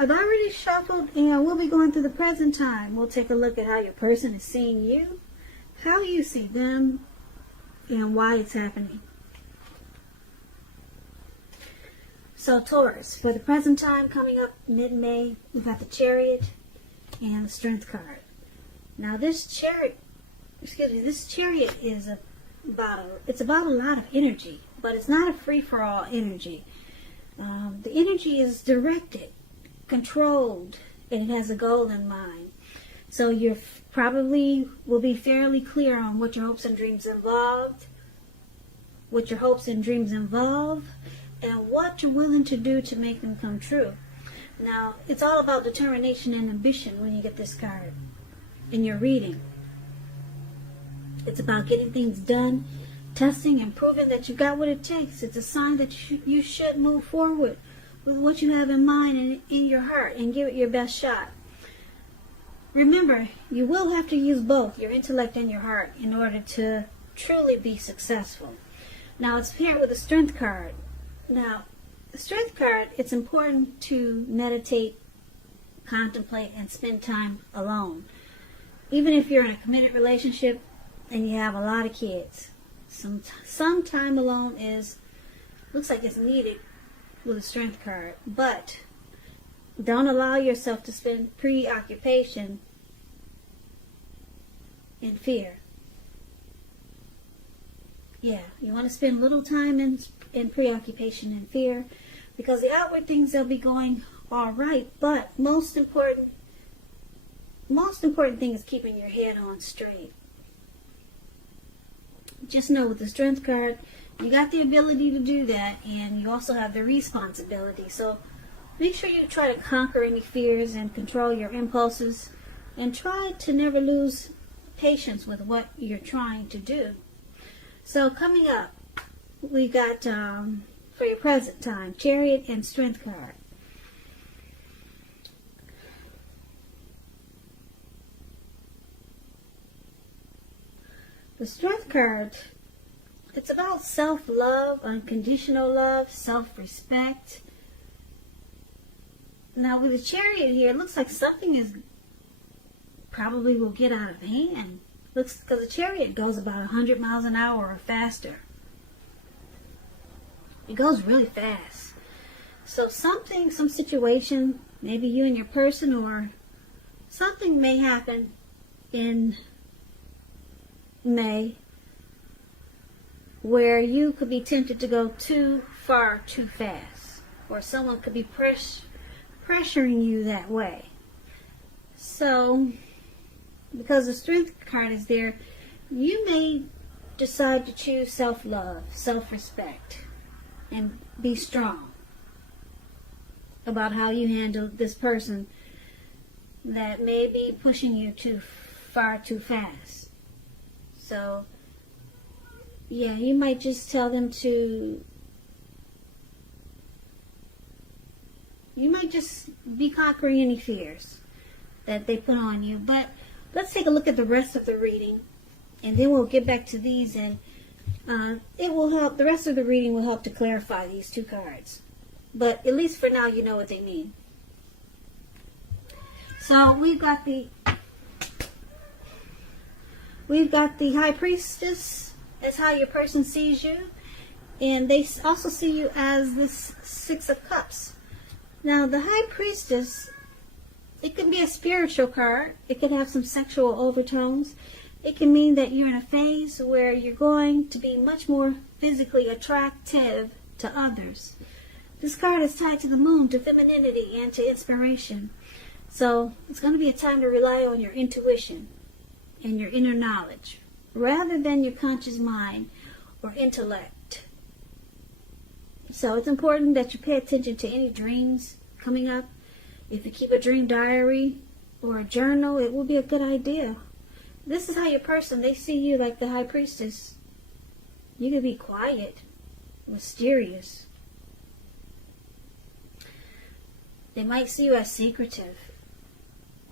I've already shuffled, and we'll be going through the present time. We'll take a look at how your person is seeing you, how you see them, and why it's happening. So Taurus, for the present time, coming up mid-May, we've got the Chariot and the Strength card. Now this Chariot is it's about a lot of energy, but it's not a free-for-all energy. The energy is directed, controlled, and it has a goal in mind. So you probably will be fairly clear on what your hopes and dreams involve, and what you're willing to do to make them come true. Now, it's all about determination and ambition when you get this card in your reading. It's about getting things done, testing and proving that you got what it takes. It's a sign that you should move forward with what you have in mind and in your heart and give it your best shot. Remember, you will have to use both your intellect and your heart in order to truly be successful. Now, it's paired with the Strength card. Now, the Strength card, it's important to meditate, contemplate, and spend time alone. Even if you're in a committed relationship and you have a lot of kids, some time alone looks like it's needed with a Strength card. But don't allow yourself to spend preoccupation in fear. Yeah, you want to spend little time in preoccupation and fear, because the outward things, they'll be going all right, but most important thing is keeping your head on straight. Just know with the Strength card, you got the ability to do that, and you also have the responsibility. So make sure you try to conquer any fears and control your impulses, and try to never lose patience with what you're trying to do. So coming up, we got, for your present time, Chariot and Strength card. The Strength card, it's about self-love, unconditional love, self-respect. Now with the Chariot here, it looks like something probably will get out of hand. Looks, because the Chariot goes about 100 miles an hour or faster. It goes really fast. So some situation, maybe you and your person, or something may happen in May where you could be tempted to go too far too fast, or someone could be pressuring you that way. So because the Strength card is there, you may decide to choose self-love, self-respect, and be strong about how you handle this person that may be pushing you too far too fast. So yeah, you might just tell them you might just be conquering any fears that they put on you. But let's take a look at the rest of the reading, and then we'll get back to these, and it will help. The rest of the reading will help to clarify these two cards. But at least for now, you know what they mean. So we've got the High Priestess. That's how your person sees you, and they also see you as this Six of Cups. Now the High Priestess, it can be a spiritual card. It can have some sexual overtones. It can mean that you're in a phase where you're going to be much more physically attractive to others. This card is tied to the moon, to femininity, and to inspiration. So it's going to be a time to rely on your intuition and your inner knowledge, rather than your conscious mind or intellect. So it's important that you pay attention to any dreams coming up. If you keep a dream diary or a journal, it will be a good idea. This is how your person, they see you like the High Priestess. You can be quiet, mysterious. They might see you as secretive.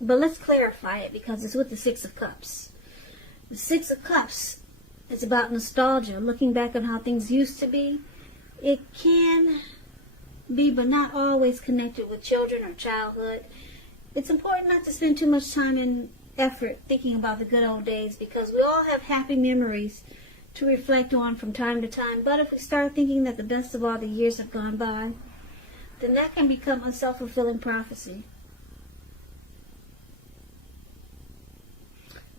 But let's clarify it, because it's with the Six of Cups. The Six of Cups is about nostalgia, looking back on how things used to be. It can be, but not always connected with children or childhood. It's important not to spend too much time and effort thinking about the good old days, because we all have happy memories to reflect on from time to time. But if we start thinking that the best of all the years have gone by, then that can become a self-fulfilling prophecy.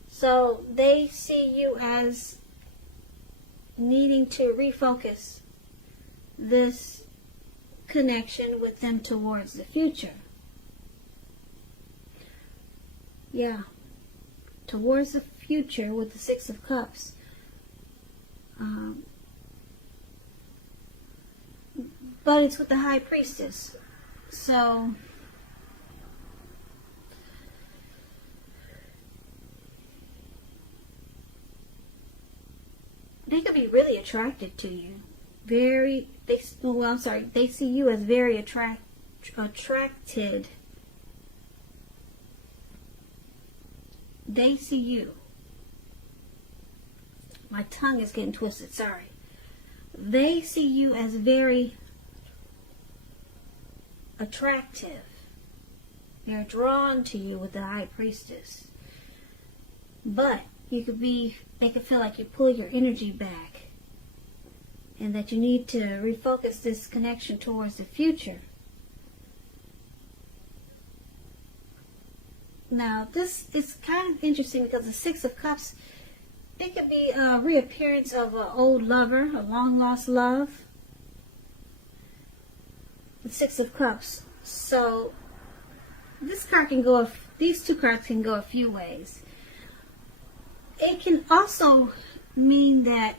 So they see you as needing to refocus this connection with them towards the future. Yeah, towards the future with the Six of Cups. But it's with the High Priestess. So they could be really attracted to you. They see you as very attracted. They see you. My tongue is getting twisted, sorry. They see you as very attractive. They're drawn to you with the High Priestess. But they could feel like you pull your energy back, and that you need to refocus this connection towards the future. Now, this is kind of interesting because the Six of Cups, it could be a reappearance of an old lover, a long-lost love. The Six of Cups. So, these two cards can go a few ways. It can also mean that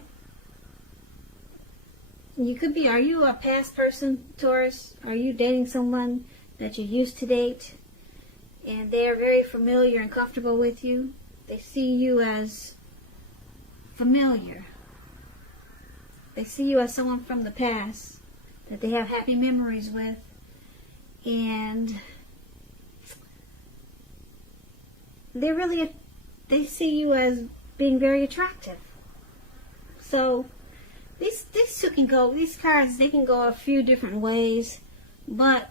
are you a past person, Taurus? Are you dating someone that you used to date, and they're very familiar and comfortable with you? They see you as familiar. They see you as someone from the past that they have happy memories with, and they see you as being very attractive. So these cards, they can go a few different ways, but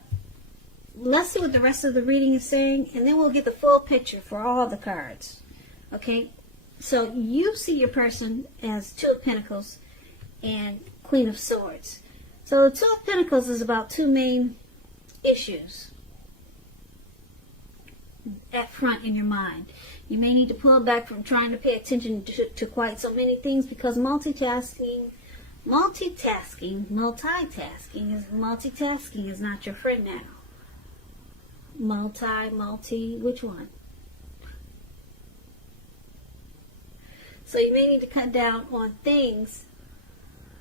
let's see what the rest of the reading is saying, and then we'll get the full picture for all the cards. Okay? So you see your person as Two of Pentacles and Queen of Swords. So the Two of Pentacles is about two main issues at front in your mind. You may need to pull back from trying to pay attention to quite so many things, because multitasking is not your friend now. Which one? So you may need to cut down on things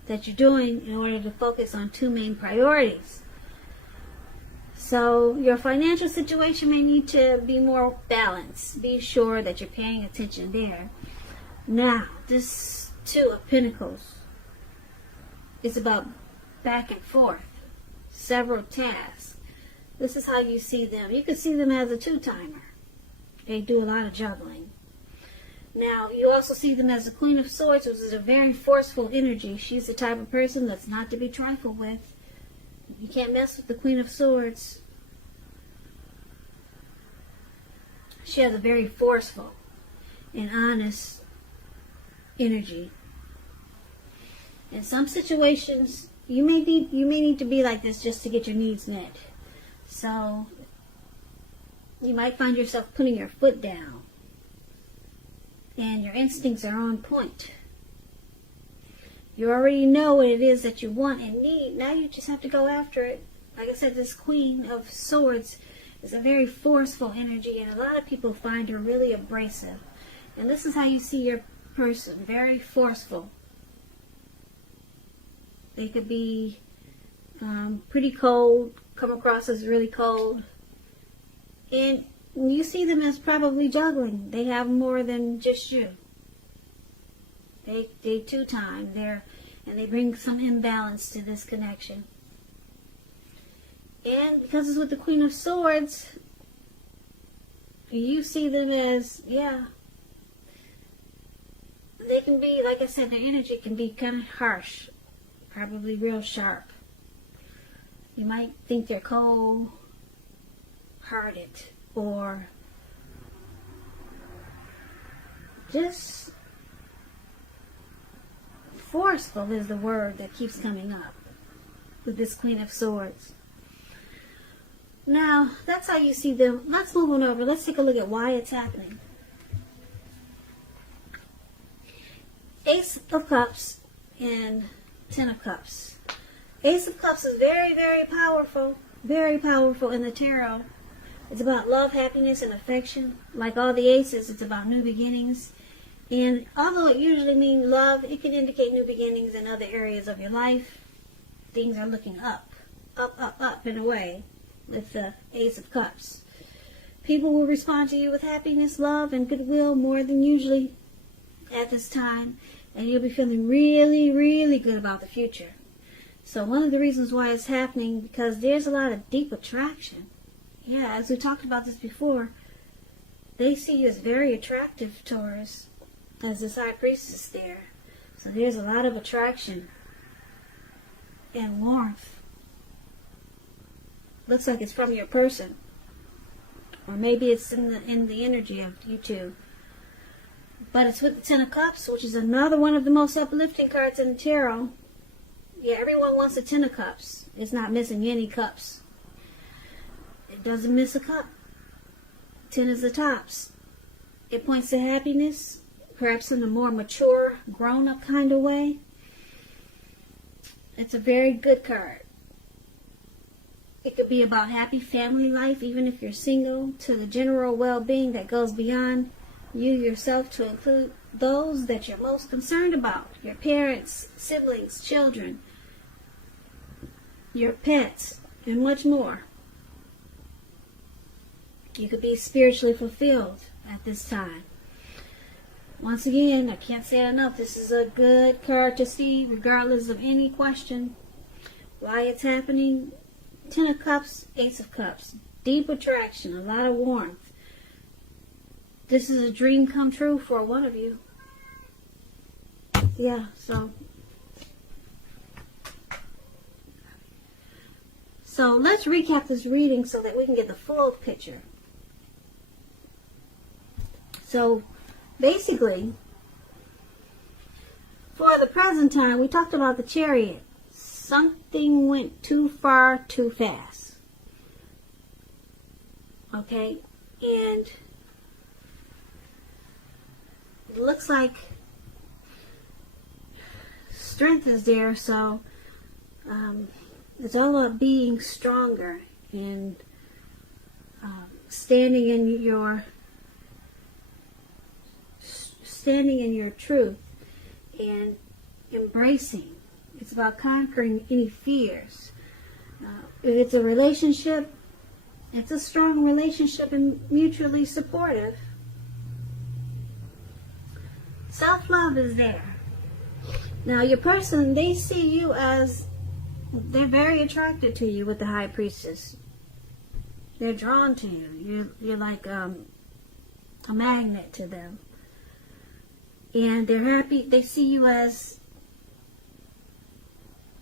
that you're doing in order to focus on two main priorities. So your financial situation may need to be more balanced. Be sure that you're paying attention there. Now, this Two of Pentacles is about back and forth, several tasks. This is how you see them. You can see them as a two-timer. They do a lot of juggling. Now, you also see them as the Queen of Swords, which is a very forceful energy. She's the type of person that's not to be trifled with. You can't mess with the Queen of Swords. She has a very forceful and honest energy. In some situations, you may need to be like this just to get your needs met. So you might find yourself putting your foot down, and your instincts are on point. You already know what it is that you want and need. Now you just have to go after it. Like I said, this Queen of Swords is a very forceful energy, and a lot of people find her really abrasive. And this is how you see your person, very forceful. They could be pretty cold, come across as really cold. And you see them as probably juggling. They have more than just you. They two-time. And they bring some imbalance to this connection. And because it's with the Queen of Swords, you see them as, they can be, like I said, their energy can be kind of harsh. Probably real sharp. You might think they're cold-hearted or just forceful is the word that keeps coming up with this Queen of Swords. Now, that's how you see them. Let's move on over. Let's take a look at why it's happening. Ace of Cups and Ten of Cups. Ace of Cups is very, very powerful in the tarot. It's about love, happiness, and affection. Like all the aces, it's about new beginnings. And although it usually means love, it can indicate new beginnings in other areas of your life. Things are looking up in a way with the Ace of Cups. People will respond to you with happiness, love, and goodwill more than usually at this time. And you'll be feeling really, really good about the future. So one of the reasons why it's happening, because there's a lot of deep attraction. Yeah, as we talked about this before, they see you as very attractive, Taurus, as this High Priestess there. So there's a lot of attraction and warmth. Looks like it's from your person. Or maybe it's in the energy of you two. But it's with the Ten of Cups, which is another one of the most uplifting cards in the tarot. Yeah, everyone wants a Ten of Cups. It's not missing any cups. It doesn't miss a cup. 10 is the tops. It points to happiness, perhaps in a more mature, grown-up kind of way. It's a very good card. It could be about happy family life, even if you're single, to the general well-being that goes beyond you yourself, to include those that you're most concerned about. Your parents, siblings, children, your pets, and much more. You could be spiritually fulfilled at this time. Once again, I can't say it enough, this is a good card to see, regardless of any question why it's happening. Ten of Cups, Ace of Cups. Deep attraction, a lot of warmth. This is a dream come true for one of you. Yeah, so let's recap this reading so that we can get the full picture. So basically, for the present time, we talked about the Chariot. Something went too far too fast. Okay? And it looks like strength is there, so it's all about being stronger and standing in your truth and embracing. It's about conquering any fears. If it's a relationship, it's a strong relationship and mutually supportive. Self-love is there. Now, your person, they see you as, they're very attracted to you with the High Priestess. They're drawn to you. You're like a magnet to them. And they're happy. They see you as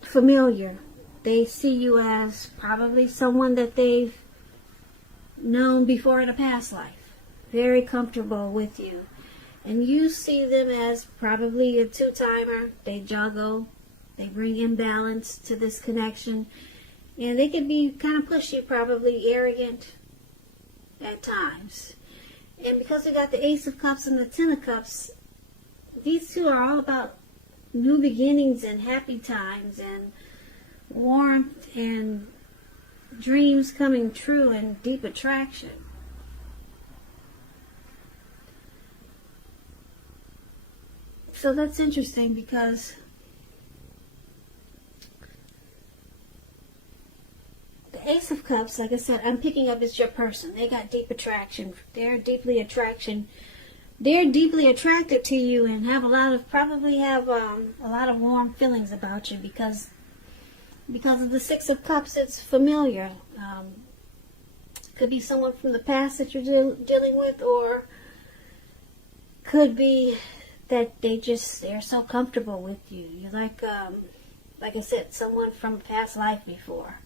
familiar. They see you as probably someone that they've known before in a past life. Very comfortable with you. And you see them as probably a two-timer. They juggle. They bring imbalance to this connection. And they can be kind of pushy, probably arrogant at times. And because we got the Ace of Cups and the Ten of Cups, these two are all about new beginnings and happy times and warmth and dreams coming true and deep attraction. So that's interesting because the Ace of Cups, like I said, I'm picking up as your person. They got deep attraction. They're deeply attracted to you and have probably have a lot of warm feelings about you because of the Six of Cups. It's familiar. Could be someone from the past that you're dealing with, or could be that they're so comfortable with you. You're like I said, someone from a past life before.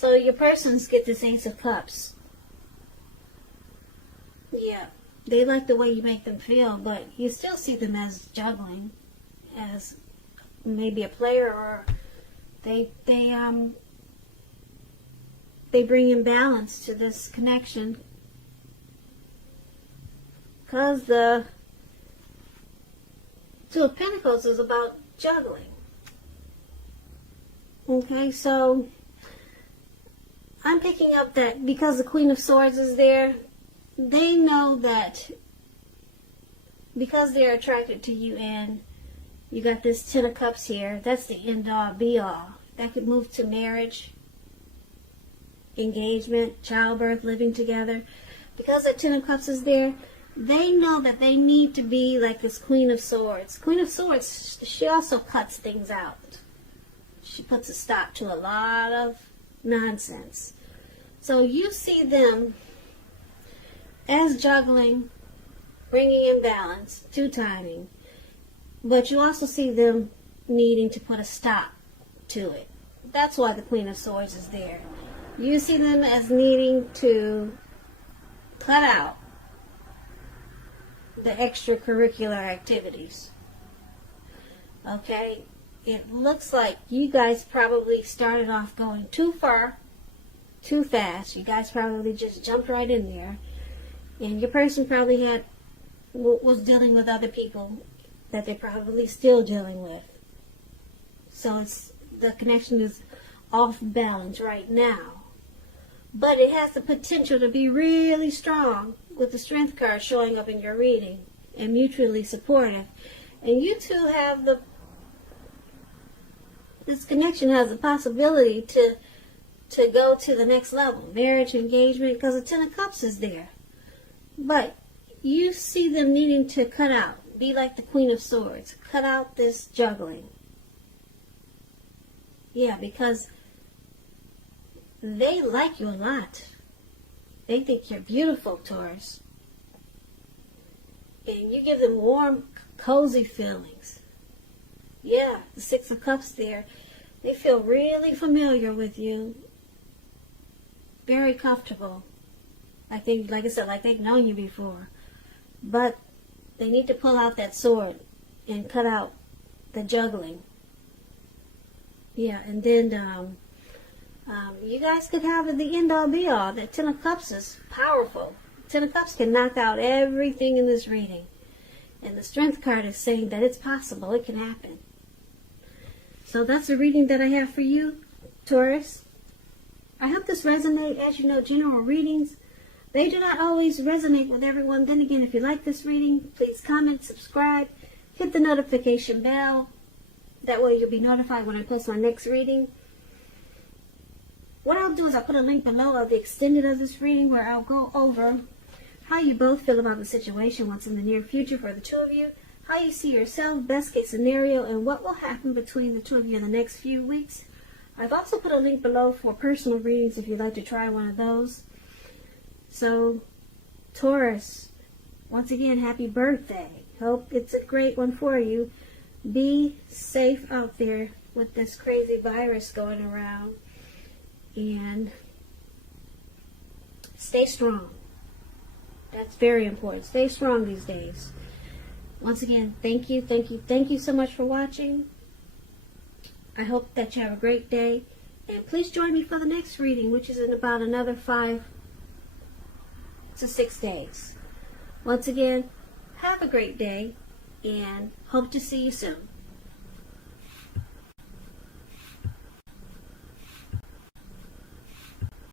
So your persons get this Ace of Cups. Yeah, they like the way you make them feel, but you still see them as juggling, as maybe a player, or they bring in balance to this connection, because the Two of Pentacles is about juggling. Okay, so I'm picking up that because the Queen of Swords is there, they know that because they're attracted to you, and you got this Ten of Cups here, that's the end all be all. That could move to marriage, engagement, childbirth, living together. Because that Ten of Cups is there, they know that they need to be like this Queen of Swords. Queen of Swords, she also cuts things out. She puts a stop to a lot of nonsense. So you see them as juggling, bringing in balance, two-timing. But you also see them needing to put a stop to it. That's why the Queen of Swords is there. You see them as needing to cut out the extracurricular activities. Okay? It looks like you guys probably started off going too far, too fast. You guys probably just jumped right in there. And your person probably was dealing with other people that they're probably still dealing with. So the connection is off balance right now. But it has the potential to be really strong with the Strength card showing up in your reading, and mutually supportive. And you two have this connection has the possibility to go to the next level, marriage, engagement, because the Ten of Cups is there. But you see them needing to cut out, be like the Queen of Swords, cut out this juggling. Yeah, because they like you a lot. They think you're beautiful, Taurus. And you give them warm, cozy feelings. Yeah, the Six of Cups there. They feel really familiar with you. Very comfortable. Like I said, like they've known you before. But they need to pull out that sword and cut out the juggling. Yeah, and then you guys could have at the end all be all. That Ten of Cups is powerful. Ten of Cups can knock out everything in this reading. And the Strength card is saying that it's possible. It can happen. So that's the reading that I have for you, Taurus. I hope this resonates. As you know, general readings, they do not always resonate with everyone. Then again, if you like this reading, please comment, subscribe, hit the notification bell. That way you'll be notified when I post my next reading. What I'll do is I'll put a link below of the extended of this reading where I'll go over how you both feel about the situation, what's in the near future for the two of you, how you see yourself, best case scenario, and what will happen between the two of you in the next few weeks. I've also put a link below for personal readings if you'd like to try one of those. So, Taurus, once again, happy birthday. Hope it's a great one for you. Be safe out there with this crazy virus going around. And stay strong. That's very important. Stay strong these days. Once again, thank you so much for watching. I hope that you have a great day. And please join me for the next reading, which is in about another 5 to 6 days. Once again, have a great day and hope to see you soon.